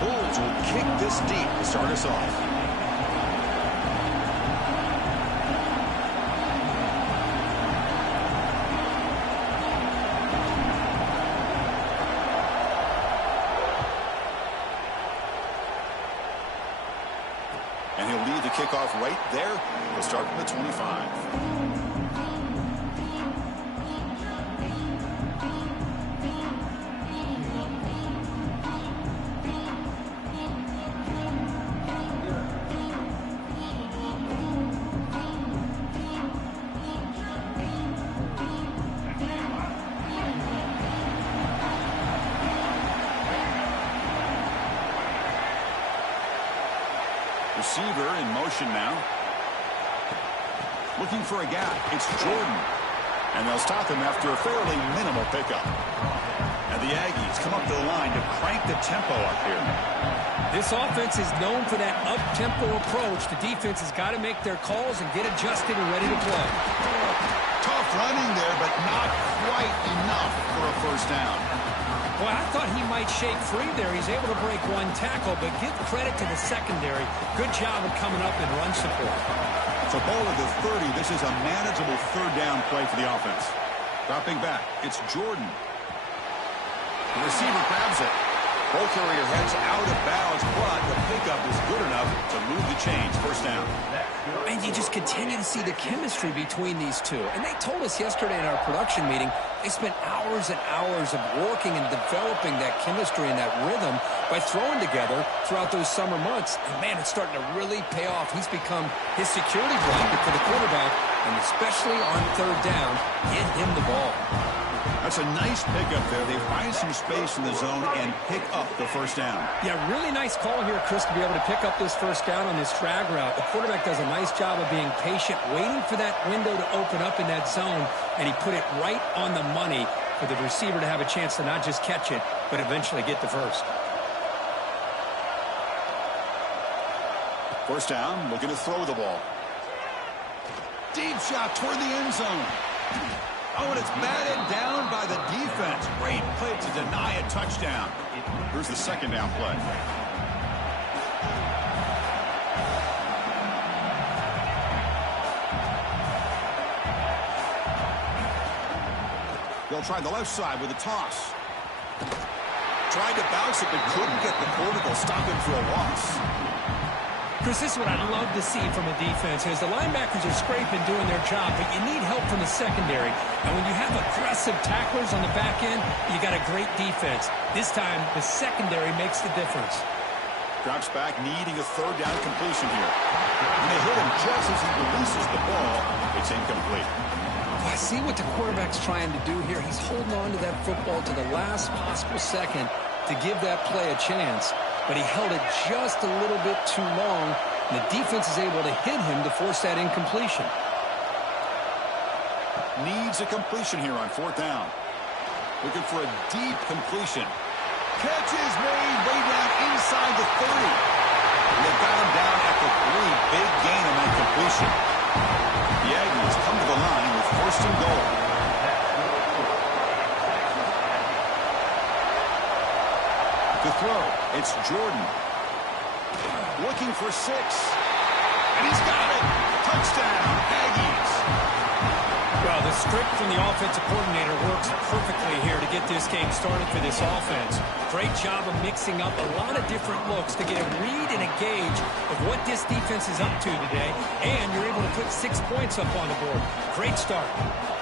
Will kick this deep to start us off. And he'll lead the kickoff right there. He'll start from the 25. Receiver in motion now. Looking for a gap. It's Jordan. And they'll stop him after a fairly minimal pickup. And the Aggies come up to the line to crank the tempo up here. This offense is known for that up-tempo approach. The defense has got to make their calls and get adjusted and ready to play. Tough running there, but not quite enough for a first down. Well, I thought he might shake free there. He's able to break one tackle, but give credit to the secondary. Good job of coming up in run support. So ball at the 30. This is a manageable third down play for the offense. Dropping back, it's Jordan. The receiver grabs it. Ball carrier heads out of bounds, but the pickup is good enough to move the chains. First down. And you just continue to see the chemistry between these two. And they told us yesterday in our production meeting, they spent hours and hours of working and developing that chemistry and that rhythm by throwing together throughout those summer months. And, man, it's starting to really pay off. He's become his security blanket for the quarterback, and especially on third down, get him the ball. That's a nice pickup there. They find some space in the zone and pick up the first down. Yeah, really nice call here, Chris, to be able to pick up this first down on this drag route. The quarterback does a nice job of being patient, waiting for that window to open up in that zone, and he put it right on the money for the receiver to have a chance to not just catch it, but eventually get the first. First down, looking to throw the ball. Deep shot toward the end zone. Oh, and it's batted down by the defense. Great play to deny a touchdown. Here's the second down play. They'll try the left side with a toss. Tried to bounce it, but couldn't get the quarterback. Stop him for a loss. Chris, this is what I'd love to see from a defense is the linebackers are scraping, doing their job, but you need help from the secondary. And when you have aggressive tacklers on the back end, you got a great defense. This time, the secondary makes the difference. Drops back, needing a third down completion here. And they hit him just as he releases the ball. It's incomplete. I see what the quarterback's trying to do here. He's holding on to that football to the last possible second to give that play a chance. But he held it just a little bit too long, and the defense is able to hit him to force that incompletion. Needs a completion here on fourth down. Looking for a deep completion. Catch is made way down inside the 30. And they've got him down at the 3. Big gain on that completion. The Aggies come to the line with first and goal. To throw, it's Jordan. Looking for 6. And he's got it. Touchdown, Aggies. Well, The script from the offensive coordinator works perfectly here to get this game started for this offense. Great job of mixing up a lot of different looks to get a read and a gauge of what this defense is up to today, and you're able to put 6 points up on the board. Great start.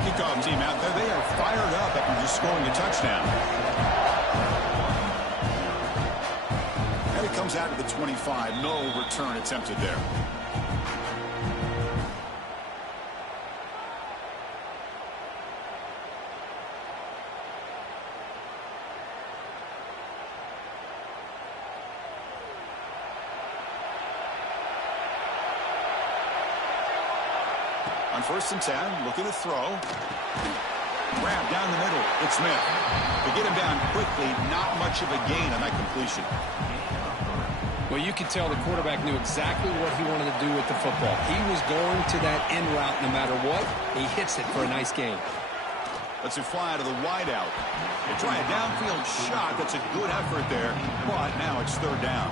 Kickoff team out there. They are fired up after just scoring a touchdown. And it comes out of the 25. No return attempted there. On 1st and 10, looking to throw. Grab down the middle. It's Smith. To get him down quickly, not much of a gain on that completion. Well, you could tell the quarterback knew exactly what he wanted to do with the football. He was going to that end route no matter what. He hits it for a nice gain. Lets it fly to the wideout. They try a downfield shot. That's a good effort there, but now it's 3rd down.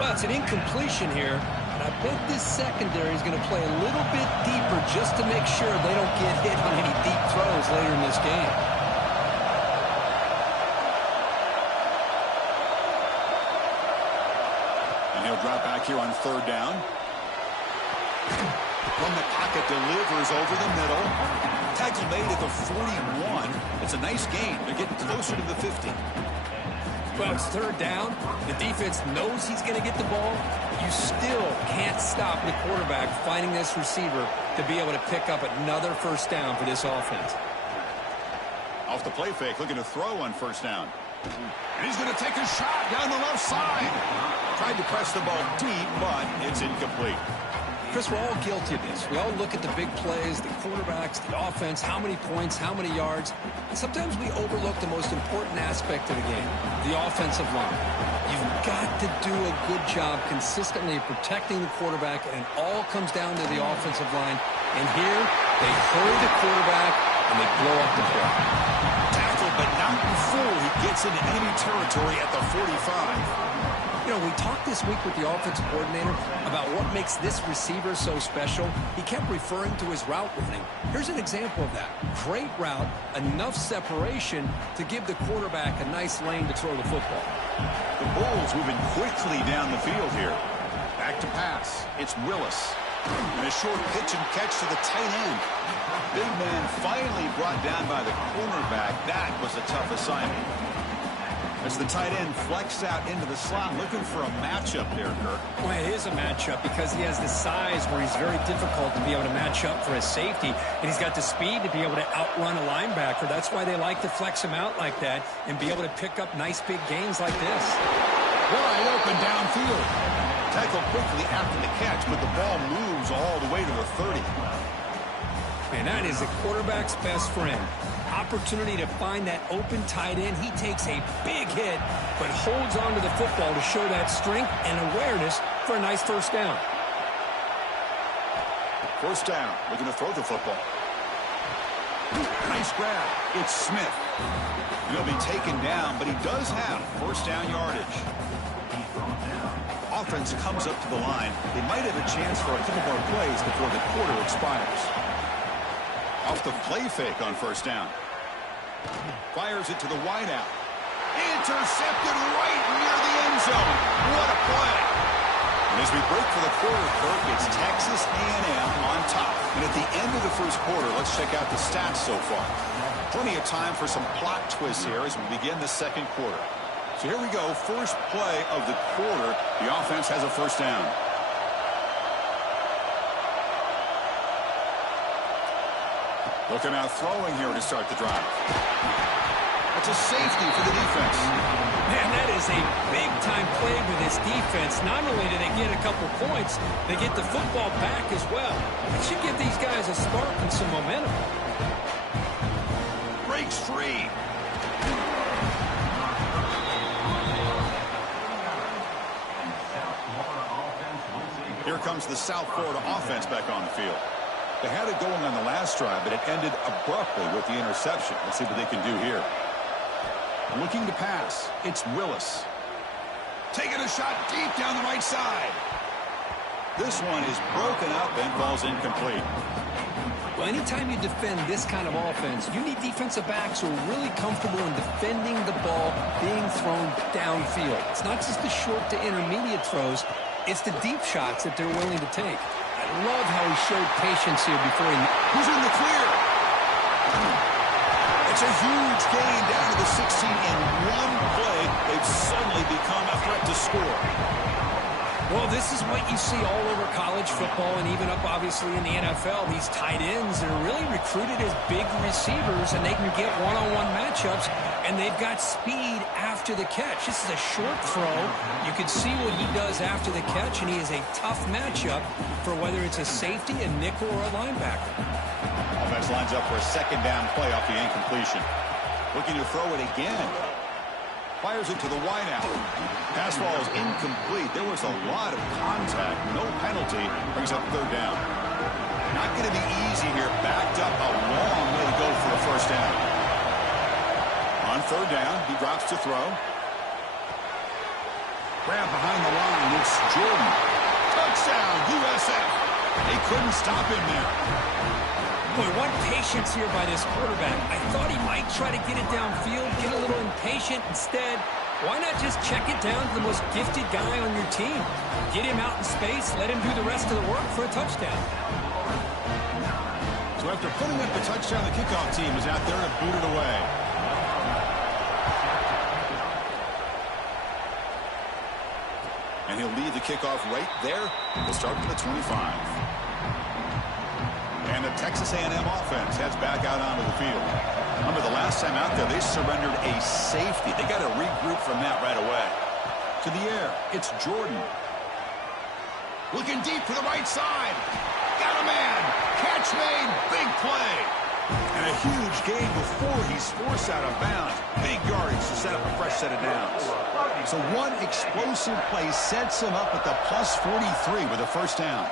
Well, it's an incompletion here. I bet this secondary is going to play a little bit deeper just to make sure they don't get hit on any deep throws later in this game. And he'll drop back here on 3rd down. From the pocket, delivers over the middle. Tackle made at the 41. It's a nice gain. They're getting closer to the 50. Well, it's 3rd down. The defense knows he's going to get the ball. You still can't stop the quarterback finding this receiver to be able to pick up another 1st down for this offense. Off the play fake, looking to throw on 1st down. And he's going to take a shot down the left side. Tried to press the ball deep, but it's incomplete. Chris, we're all guilty of this. We all look at the big plays, the quarterbacks, the offense, how many points, how many yards. And sometimes we overlook the most important aspect of the game, the offensive line. You've got to do a good job consistently protecting the quarterback, and it all comes down to the offensive line. And here, they hurry the quarterback, and they blow up the play. Tackled, but not before he gets into enemy territory at the 45. You know, we talked this week with the offensive coordinator about what makes this receiver so special. He kept referring to his route running. Here's an example of that. Great route, enough separation to give the quarterback a nice lane to throw the football. The Bulls moving quickly down the field here. Back to pass. It's Willis. And a short pitch and catch to the tight end. Big man finally brought down by the cornerback. That was a tough assignment. As the tight end flexed out into the slot, looking for a matchup there, Kirk. Well, it is a matchup because he has the size where he's very difficult to be able to match up for his safety, and he's got the speed to be able to outrun a linebacker. That's why they like to flex him out like that and be able to pick up nice big gains like this. Wide open downfield. Tackle quickly after the catch, but the ball moves all the way to the 30. And that is a quarterback's best friend. Opportunity to find that open tight end. He takes a big hit, but holds on to the football to show that strength and awareness for a nice 1st down. 1st down, looking to throw the football. Nice grab. It's Smith. He'll be taken down, but he does have 1st down yardage. Offense comes up to the line. They might have a chance for a couple more plays before the quarter expires. Off the play fake on 1st down. Fires it to the wideout. Intercepted right near the end zone. What a play. And as we break for the quarter, Kirk, it's Texas A&M on top. And at the end of the 1st quarter, let's check out the stats so far. Plenty of time for some plot twists here as we begin the 2nd quarter. So here we go. 1st play of the quarter. The offense has a 1st down. Looking out throwing here to start the drive. That's a safety for the defense. Man, that is a big-time play for this defense. Not only do they get a couple points, they get the football back as well. It should give these guys a spark and some momentum. Breaks free. Here comes the South Florida offense back on the field. They had it going on the last drive, but it ended abruptly with the interception. Let's see what they can do here. Looking to pass. It's Willis. Taking a shot deep down the right side. This one is broken up and falls incomplete. Well, anytime you defend this kind of offense, you need defensive backs who are really comfortable in defending the ball being thrown downfield. It's not just the short to intermediate throws, it's the deep shots that they're willing to take. I love how he showed patience here before he... Who's in the clear? It's a huge gain down to the 16 in one play. They've suddenly become a threat to score. Well, this is what you see all over college football and even up, obviously, in the NFL. These tight ends that are really recruited as big receivers, and they can get one-on-one matchups, and they've got speed after the catch. This is a short throw. You can see what he does after the catch, and he is a tough matchup for whether it's a safety, a nickel, or a linebacker. Offense lines up for a second down play off the incompletion. Looking to throw it again. Fires it to the wideout. Pass ball is incomplete. There was a lot of contact. No penalty. Brings up third down. Not going to be easy here. Backed up a long way to go for a first down. On third down, he drops to throw. Grab behind the line. It's Jordan. Touchdown, USF. They couldn't stop him there. Boy, what patience here by this quarterback. I thought he might try to get it downfield, get a little impatient. Instead, why not just check it down to the most gifted guy on your team? Get him out in space, let him do the rest of the work for a touchdown. So after putting up the touchdown, the kickoff team is out there to boot it away. And he'll lead the kickoff right there. He'll start from the 25. And the Texas A&M offense heads back out onto the field. Remember, the last time out there, they surrendered a safety. They got to regroup from that right away. To the air, it's Jordan. Looking deep to the right side. Got a man. Catch made. Big play. And a huge gain before he's forced out of bounds. Big yardage to set up a fresh set of downs. So one explosive play sets him up at the plus 43 with a first down.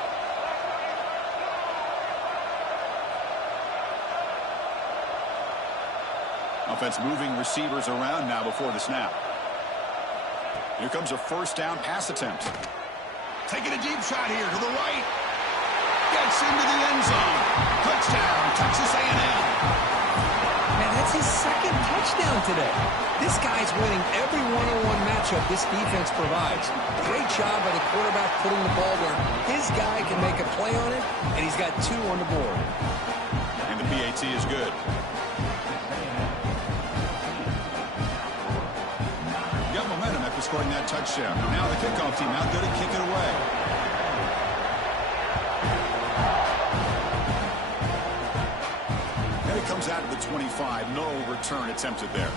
Offense moving receivers around now before the snap. Here comes a first down pass attempt. Taking a deep shot here to the right. Gets into the end zone. Touchdown, Texas A&M. Man, that's his second touchdown today. This guy's winning every one-on-one matchup this defense provides. Great job by the quarterback putting the ball where his guy can make a play on it, and he's got 2 on the board. And the PAT is good. Scoring that touchdown. Now the kickoff team out there to kick it away. And it comes out to the 25. No return attempted there.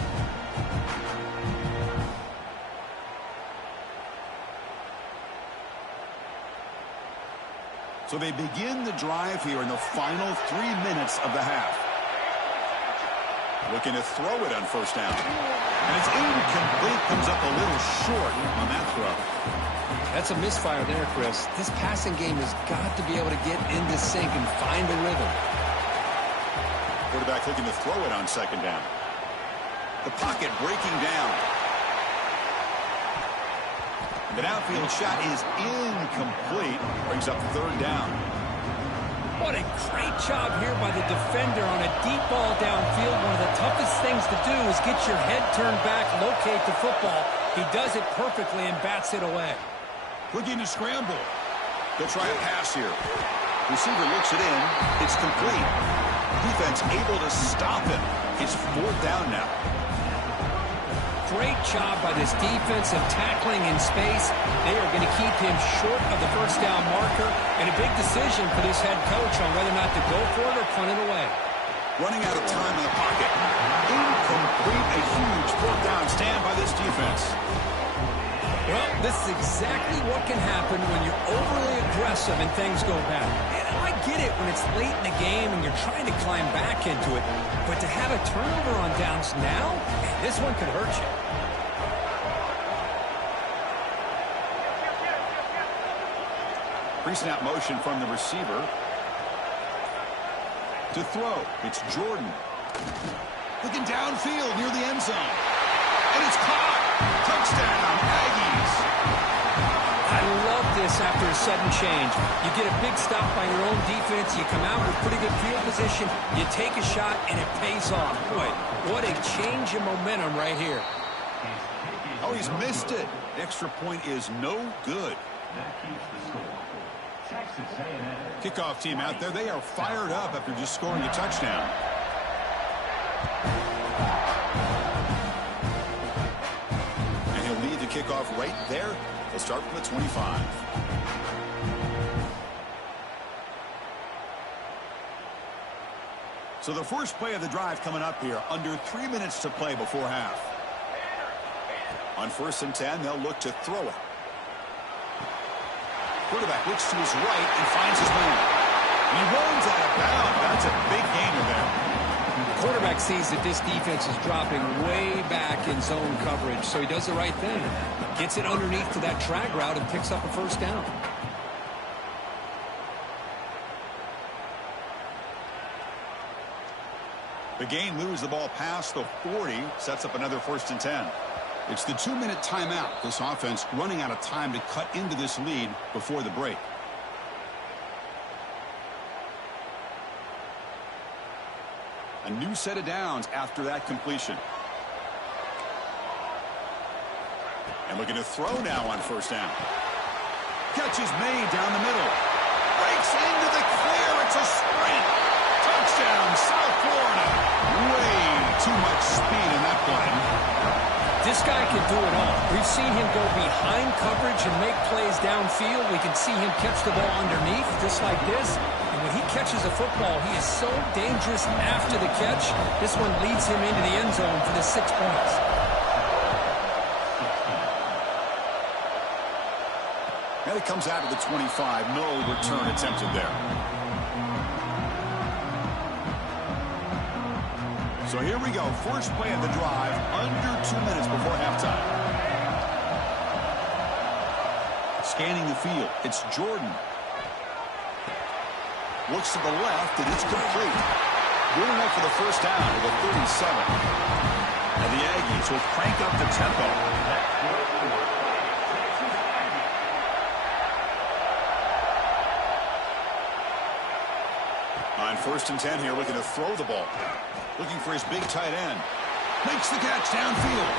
So they begin the drive here in the final 3 minutes of the half. Looking to throw it on first down. And it's incomplete. Comes up a little short on that throw. That's a misfire there, Chris. This passing game has got to be able to get into sync and find a rhythm. Quarterback looking to throw it on second down. The pocket breaking down. The downfield shot is incomplete. Brings up third down. What a great job here by the defender on a deep ball downfield. One of the toughest things to do is get your head turned back, locate the football. He does it perfectly and bats it away. Looking to scramble. They'll try a pass here. Receiver looks it in. It's complete. Defense able to stop him. It's fourth down now. Great job by this defensive tackling in space. They are going to keep him short of the first down marker, and a big decision for this head coach on whether or not to go for it or punt it away. Running out of time in the pocket. Incomplete. A huge fourth down stand by this defense. Well, this is exactly what can happen when you're overly aggressive and things go bad. And I get it when it's late in the game and you're trying to climb back into it, but to have a turnover on downs now, man, this one could hurt you. Pre-snap motion from the receiver. To throw, it's Jordan. Looking downfield near the end zone. And it's caught. Touchdown, Aggies. I love this after a sudden change. You get a big stop by your own defense. You come out with pretty good field position. You take a shot, and it pays off. Boy, what a change in momentum right here. Oh, he's missed it. The extra point is no good. Kickoff team out there. They are fired up after just scoring a touchdown. And he'll lead the kickoff right there. They'll start from the 25. So the first play of the drive coming up here. Under 3 minutes to play before half. On 1st and 10, they'll look to throw it. Quarterback looks to his right and finds his man. He runs out of bounds. That's a big gainer there. The quarterback sees that this defense is dropping way back in zone coverage, so he does the right thing. Gets it underneath to that drag route and picks up a first down. The game moves the ball past the 40, sets up another 1st and 10. It's the 2-minute timeout. This offense running out of time to cut into this lead before the break. A new set of downs after that completion. And looking to throw now on 1st down. Catch is made down the middle. Breaks into the clear. It's a sprint. Touchdown, South Florida. Way too much speed in that play. This guy can do it all. We've seen him go behind coverage and make plays downfield. We can see him catch the ball underneath, just like this. And when he catches a football, he is so dangerous after the catch. This one leads him into the end zone for the 6 points. And it comes out of the 25. No return attempted there. So here we go. First play of the drive, under 2 minutes before halftime. Scanning the field, it's Jordan. Looks to the left, and it's complete. Going up for the first down to the 37. And the Aggies will crank up the tempo. On 1st and 10 here, looking to throw the ball. Looking for his big tight end. Makes the catch downfield.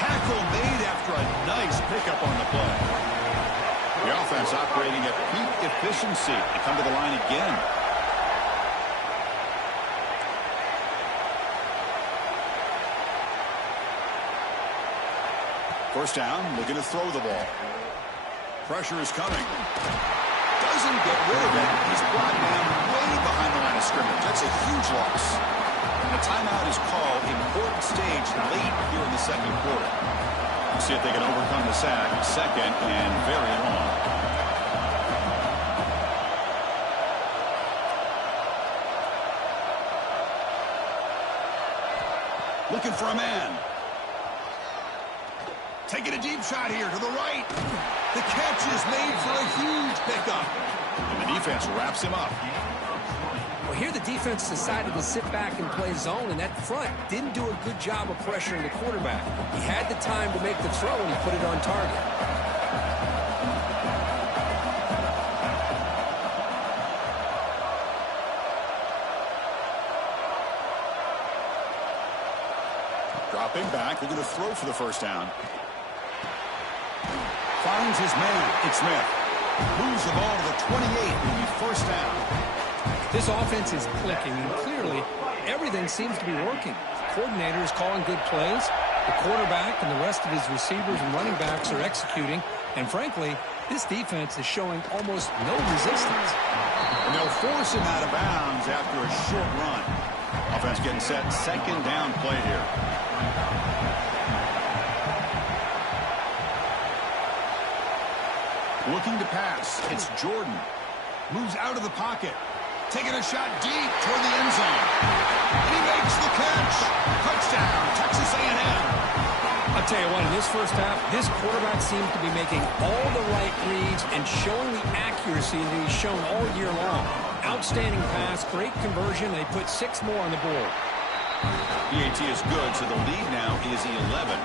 Tackle made after a nice pickup on the play. The offense operating at peak efficiency. They come to the line again. First down, looking to throw the ball. Pressure is coming. Doesn't get rid of it. He's brought down way behind the line of scrimmage. That's a huge loss. And the timeout is called. Important stage late here in the 2nd quarter. Let's see if they can overcome the sack. 2nd and very long. Looking for a man. Taking a deep shot here to the right. The catch is made for a huge pickup. And the defense wraps him up. Well, here the defense decided to sit back and play zone, and that front didn't do a good job of pressuring the quarterback. He had the time to make the throw, and he put it on target. Dropping back, they're going to throw for the first down. Finds his man. It's Smith. Moves the ball to the 28. Will be first down. This offense is clicking, and clearly everything seems to be working. The coordinator is calling good plays. The quarterback and the rest of his receivers and running backs are executing. And frankly, this defense is showing almost no resistance. And they'll force him out of bounds after a short run. Offense getting set. 2nd down play here. Looking to pass. It's Jordan. Moves out of the pocket. Taking a shot deep toward the end zone. And he makes the catch. Touchdown, Texas A&M. I'll tell you what, in this first half, this quarterback seems to be making all the right reads and showing the accuracy that he's shown all year long. Outstanding pass, great conversion. They put 6 more on the board. PAT is good, so the lead now is 11.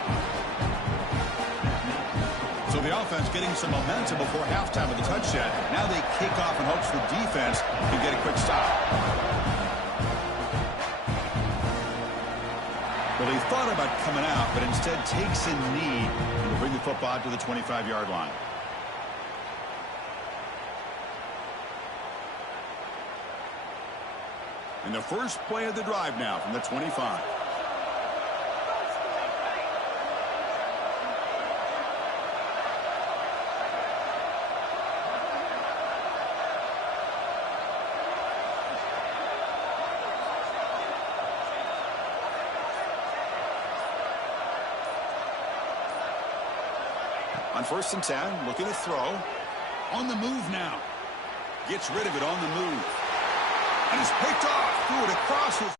So the offense getting some momentum before halftime with a touchdown. Now they kick off in hopes the defense can get a quick stop. Well, he thought about coming out, but instead takes a knee and will bring the football to the 25-yard line. And the first play of the drive now from the 25. On 1st and 10, looking to throw. On the move now. Gets rid of it on the move. And is picked off. Threw it across his